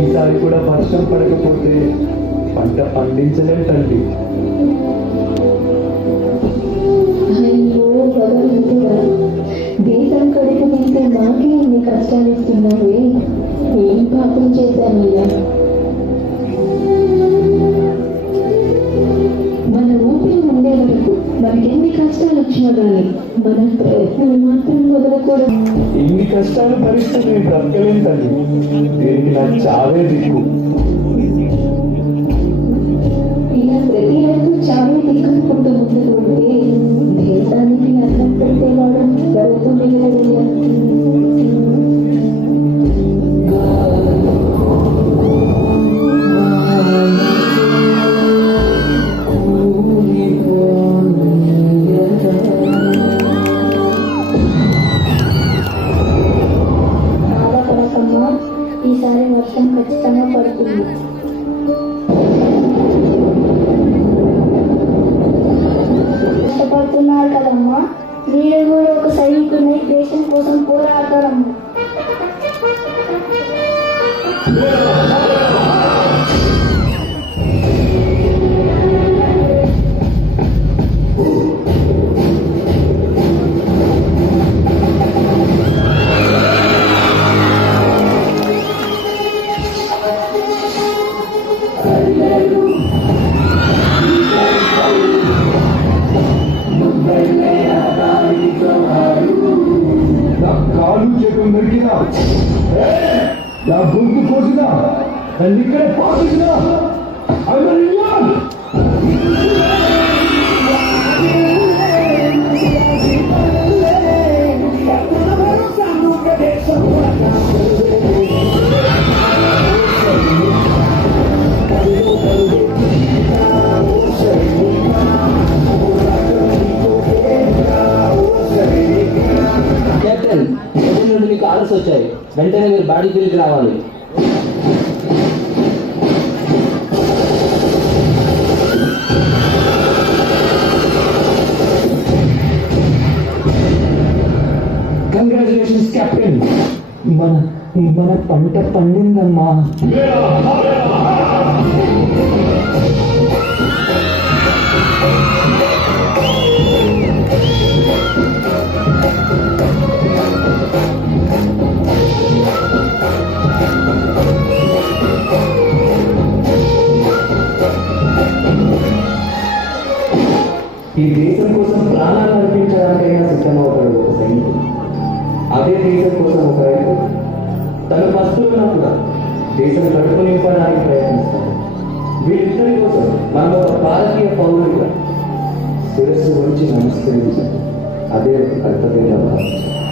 ఈసారి కూడా వర్షం పడకపోతే పంట పండించలేం తండ్రి. అయ్యో భగవంతుడా, దేశం కడుపు తీసే మాకే ఇన్ని కష్టాలు ఇస్తున్నావే, ఏం పాపం చేశానయ్యా? మన ఊపిరి ఉండే వరకు మనకెన్ని కష్టాలు వచ్చినా కానీ మన ప్రయత్నం మాత్రం వదలకూడదు. ఇన్ని కష్టాలు భరిస్తూ నేను బ్రతకలేం తండ్రి. దీనికి నాకు చావే దిక్కు. ఇలా ప్రతి రైతు చావే దిక్కుకుంటూ ముందుకు ఉంటే దేశానికి అన్నం పెట్టేవాడు ఎవరితో మిగలడయ్యా? బాధపడకమ్మా, ఈసారి వర్షం ఖచ్చితంగా పడుతుంది. కష్టపడుతున్నారు కదమ్మా, మీరు కూడా ఒక సైనికుని దేశం కోసం పోరాడతారమ్మా. నా కాలు చేతులు నరికినా, నా గొంతు కోసినా, నన్ను ఇక్కడ పాసినా, కెప్టెన్, ఎదురు నుండి మీకు ఆర్డర్స్ వచ్చాయి. వెంటనే మీరు బాడీ ఫీల్డ్కి రావాలి. Congratulations captain. మన మన పంట పండిందమ్మా. ఈ దేశం కోసం ప్రాణాలు అర్పించడానికైనా సిద్ధమవుతాడు ఒక సైనికుడు. అదే దేశం కోసం ఒక రైతు తన పస్తులున్నా కూడా దేశం కడుపు నింపడానికి ప్రయత్నిస్తాడు. వీరిద్దరి కోసం మనం ఒక భారతీయ పౌరుడిగా శిరస్సు గురించి నమస్కరించాలి. అదే ఒక కర్తవ్యంగా భావించాలి.